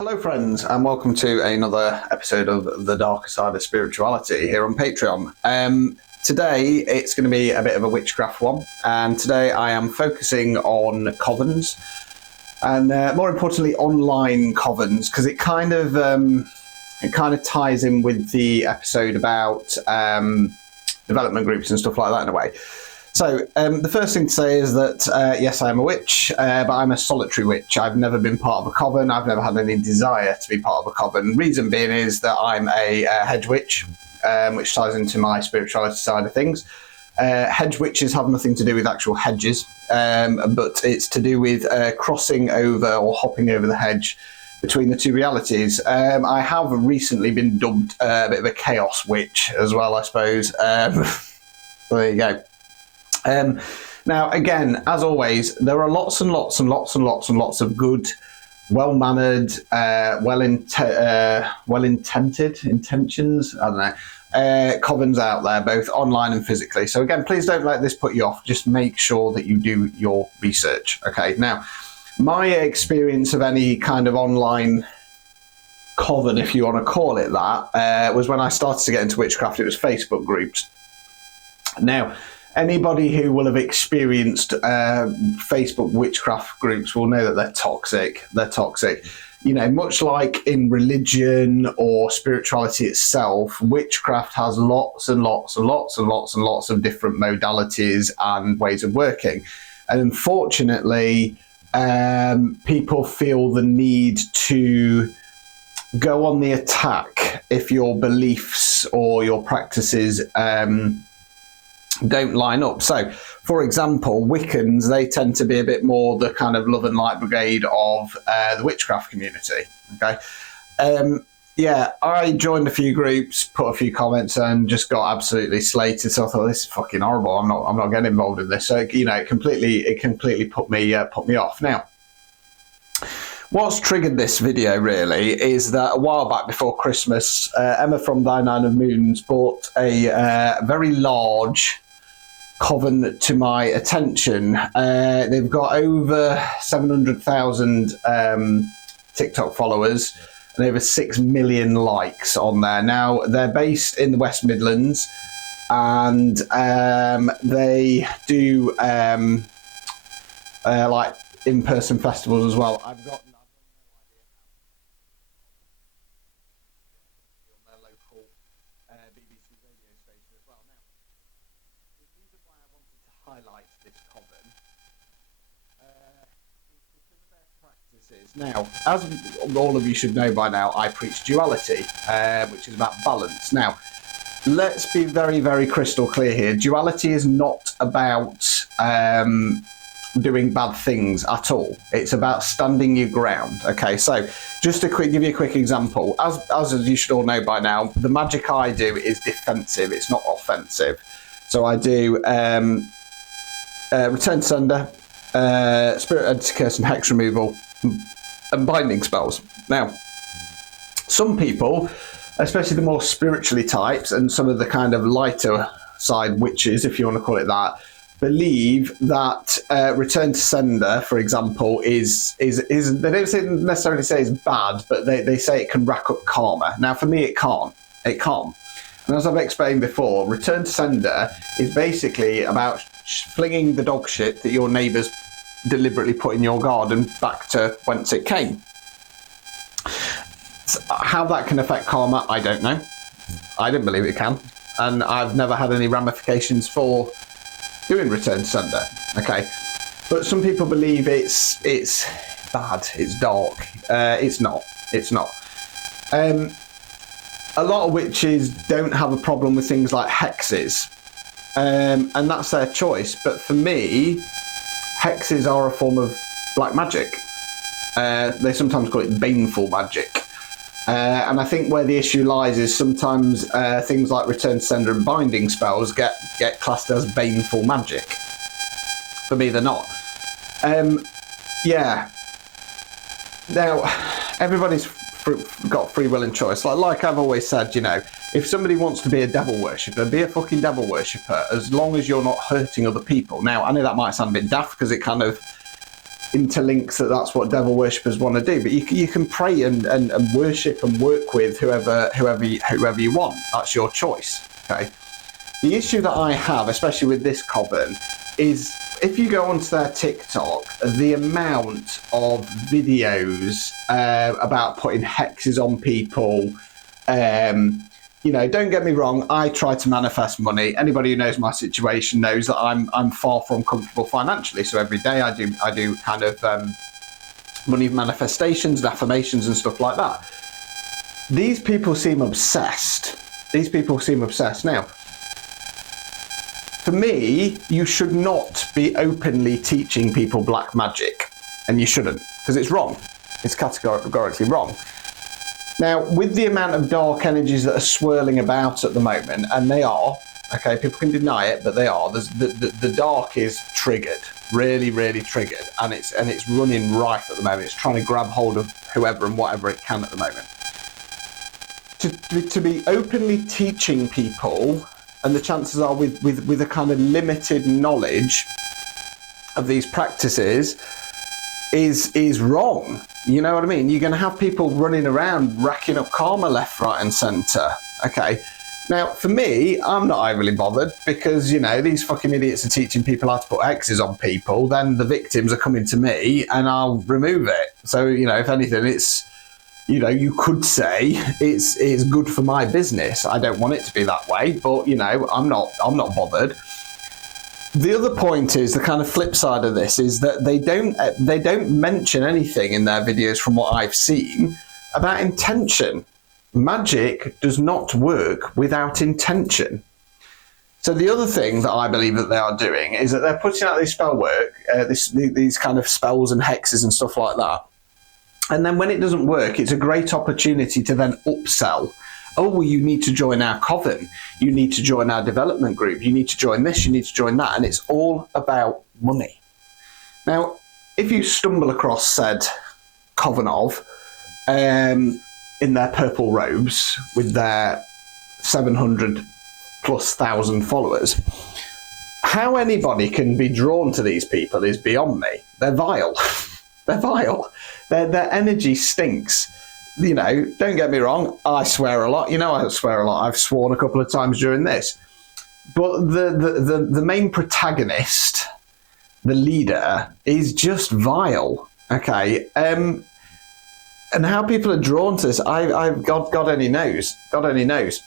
Hello friends, and welcome to another episode of The Darker Side of Spirituality here on Patreon. Today it's going to be a bit of a witchcraft one, and today I am focusing on Covens, and more importantly online Covens, because it kind of ties in with the episode about development groups and stuff like that in a way. So the first thing to say is that, yes, I am a witch, but I'm a solitary witch. I've never been part of a coven. I've never had any desire to be part of a coven. Reason being is that I'm a hedge witch, which ties into my spirituality side of things. Hedge witches have nothing to do with actual hedges, but it's to do with crossing over or hopping over the hedge between the two realities. I have recently been dubbed a bit of a chaos witch as well, I suppose. So there you go. Now, again, as always, there are lots and lots and lots and lots and lots of good, well-mannered, well-intended intentions, I don't know, covens out there, both online and physically. So again, please don't let this put you off. Just make sure that you do your research. Okay, now, my experience of any kind of online coven, if you want to call it that, was when I started to get into witchcraft. It was Facebook groups. Now, anybody who will have experienced Facebook witchcraft groups will know that they're toxic. They're toxic. You know, much like in religion or spirituality itself, witchcraft has lots and lots and lots and lots and lots of different modalities and ways of working. And unfortunately, people feel the need to go on the attack if your beliefs or your practices don't line up. So, for example, Wiccans, they tend to be a bit more the kind of love and light brigade of the witchcraft community. Okay, yeah, I joined a few groups, put a few comments, and just got absolutely slated. So I thought, this is fucking horrible. I'm not getting involved in this. So you know, it completely put me off. Now, what's triggered this video really is that a while back before Christmas, Emma from Thy Nine of Moons brought a very large coven to my attention. They've got over 700,000 TikTok followers and over 6 million likes on there. Now, they're based in the West Midlands, and they do like in-person festivals as well. I've got no idea how on their local BBC radio station as well. Now, the reason why I wanted to highlight this coven is because of their practices. Now, as all of you should know by now, I preach duality, which is about balance. Now, let's be very, very crystal clear here. Duality is not about doing bad things at all. It's about standing your ground. Okay, so just to give you a quick example, as you should all know by now, the magic I do is defensive, it's not offensive. So I do return to sender, spirit entity curse and hex removal, and binding spells. Now, some people, especially the more spiritually types and some of the kind of lighter side witches, if you want to call it that, believe that return to sender, for example, is they don't necessarily say it's bad, but they say it can rack up karma. Now, for me, it can't. It can't. And as I've explained before, return to sender is basically about flinging the dog shit that your neighbours deliberately put in your garden back to whence it came. So how that can affect karma, I don't know. I don't believe it can. And I've never had any ramifications for doing return to sender. Okay, but some people believe it's bad, it's dark. It's not. A lot of witches don't have a problem with things like hexes, and that's their choice. But for me, hexes are a form of black magic. They sometimes call it baneful magic. And I think where the issue lies is sometimes things like return to sender and binding spells get classed as baneful magic. For me, they're not. Yeah. Now, everybody's got free will and choice. Like I've always said, you know, if somebody wants to be a devil worshipper, be a fucking devil worshipper, as long as you're not hurting other people. Now, I know that might sound a bit daft because it kind of interlinks that that's what devil worshippers want to do. But you can pray and worship and work with whoever you want. That's your choice. Okay. The issue that I have, especially with this coven, is if you go onto their TikTok, the amount of videos about putting hexes on people. Don't get me wrong, I try to manifest money. Anybody who knows my situation knows that I'm far from comfortable financially. So every day I do kind of money manifestations and affirmations and stuff like that. These people seem obsessed. Now, for me, you should not be openly teaching people black magic, and you shouldn't, because it's wrong. It's categorically wrong. Now, with the amount of dark energies that are swirling about at the moment, and they are, okay, people can deny it, but they are. The dark is triggered, really, really triggered, and it's running rife at the moment. It's trying to grab hold of whoever and whatever it can at the moment. To be openly teaching people, and the chances are with a kind of limited knowledge of these practices, is wrong. You know what I mean? You're going to have people running around racking up karma left, right and centre. Okay. Now, for me, I'm not overly bothered because, these fucking idiots are teaching people how to put X's on people. Then the victims are coming to me and I'll remove it. So, if anything, it's, you could say it's good for my business. I don't want it to be that way, but, I'm not bothered. The other point is, the kind of flip side of this is that they don't mention anything in their videos, from what I've seen, about intention. Magic does not work without intention. So the other thing that I believe that they are doing is that they're putting out this spell work, these kind of spells and hexes and stuff like that. And then when it doesn't work, it's a great opportunity to then upsell. Oh, well, you need to join our coven. You need to join our development group. You need to join this. You need to join that. And it's all about money. Now, if you stumble across said coven of, in their purple robes with their 700 plus thousand followers, how anybody can be drawn to these people is beyond me. They're vile. They're vile. Their energy stinks. Don't get me wrong, I swear a lot. I swear a lot. I've sworn a couple of times during this. But the main protagonist, the leader, is just vile. Okay. And how people are drawn to this, God only knows. God only knows.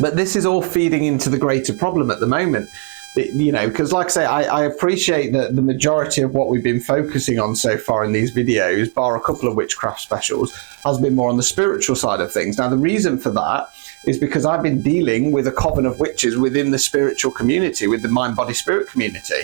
But this is all feeding into the greater problem at the moment. Because like I say, I appreciate that the majority of what we've been focusing on so far in these videos, bar a couple of witchcraft specials, has been more on the spiritual side of things. Now, the reason for that is because I've been dealing with a coven of witches within the spiritual community, with the mind-body-spirit community.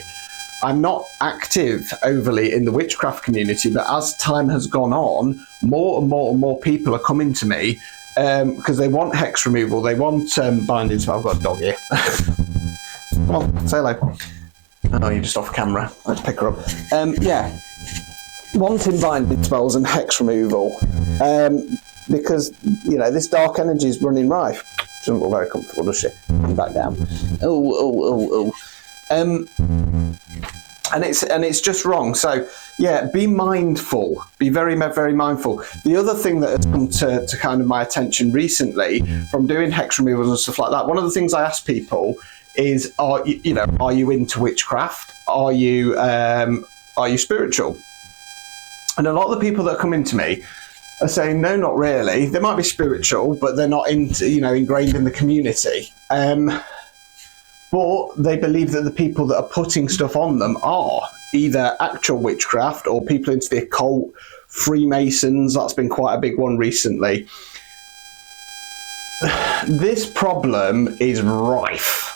I'm not active overly in the witchcraft community, but as time has gone on, more and more people are coming to me because they want hex removal, they want binding. So I've got a dog here. Come on, say hello. Oh, you're just off camera. Let's pick her up. Wanting binding spells and hex removal. Because, this dark energy is running rife. She doesn't look very comfortable, does she? Back down. Oh. And it's just wrong. So, be mindful. Be very, very mindful. The other thing that has come to kind of my attention recently from doing hex removals and stuff like that, one of the things I ask people is, are you into witchcraft? Are you spiritual? And a lot of the people that come into me are saying, no, not really. They might be spiritual, but they're not ingrained in the community. But they believe that the people that are putting stuff on them are either actual witchcraft or people into the occult, Freemasons. That's been quite a big one recently. This problem is rife,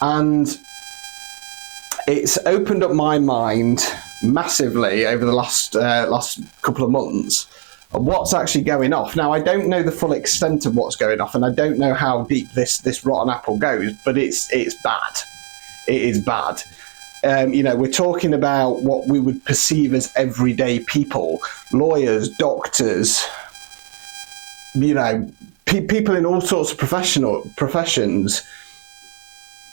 and it's opened up my mind massively over the last couple of months of what's actually going off. Now, I don't know the full extent of what's going off, and I don't know how deep this rotten apple goes, but it's bad. It is bad. We're talking about what we would perceive as everyday people, lawyers, doctors, people in all sorts of professions.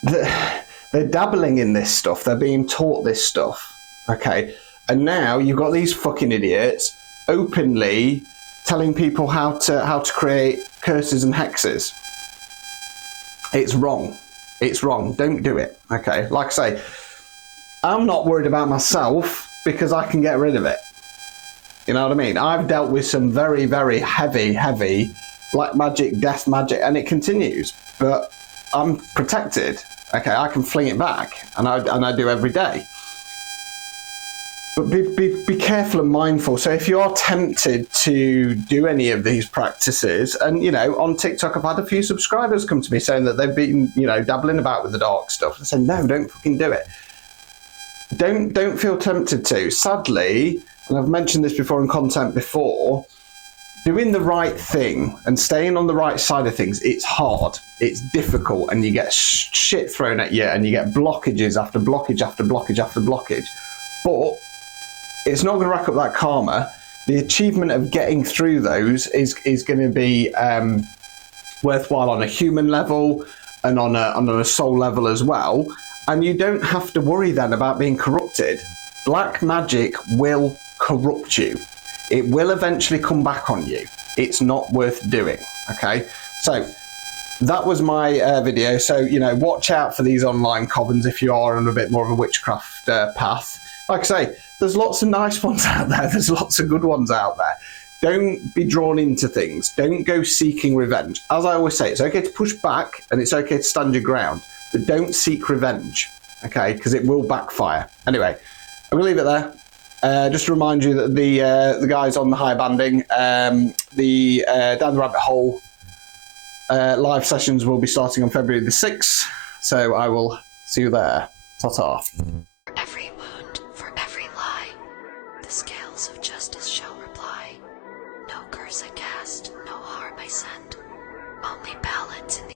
They're They're dabbling in this stuff. They're being taught this stuff. Okay. And now you've got these fucking idiots openly telling people how to create curses and hexes. It's wrong. It's wrong. Don't do it. Okay. Like I say, I'm not worried about myself because I can get rid of it. You know what I mean? I've dealt with some very, very heavy black magic, death magic, and it continues. But I'm protected. Okay, I can fling it back, and I do every day. But be careful and mindful. So if you are tempted to do any of these practices, and you know, on TikTok I've had a few subscribers come to me saying that they've been, you know, dabbling about with the dark stuff. I said, no, don't fucking do it. Don't feel tempted to. Sadly, and I've mentioned this before in content before, doing the right thing and staying on the right side of things, it's hard, it's difficult, and you get shit thrown at you, and you get blockages after blockage after blockage after blockage. But it's not going to rack up that karma. The achievement of getting through those is going to be worthwhile on a human level and on a soul level as well. And you don't have to worry then about being corrupted. Black magic will corrupt you. It will eventually come back on you. It's not worth doing. Okay, so that was my video. So, you know, watch out for these online covens if you are on a bit more of a witchcraft path. Like I say, there's lots of nice ones out there. There's lots of good ones out there. Don't be drawn into things. Don't go seeking revenge. As I always say, it's okay to push back and it's okay to stand your ground, but don't seek revenge, okay? Because it will backfire. Anyway, I'm going to leave it there. Just to remind you that the guys on the high banding, the Down the Rabbit Hole live sessions will be starting on February the 6th. So I will see you there. Ta-ta. For every wound, for every lie, the scales of justice shall reply. No curse I cast, no harm I send, only balance in the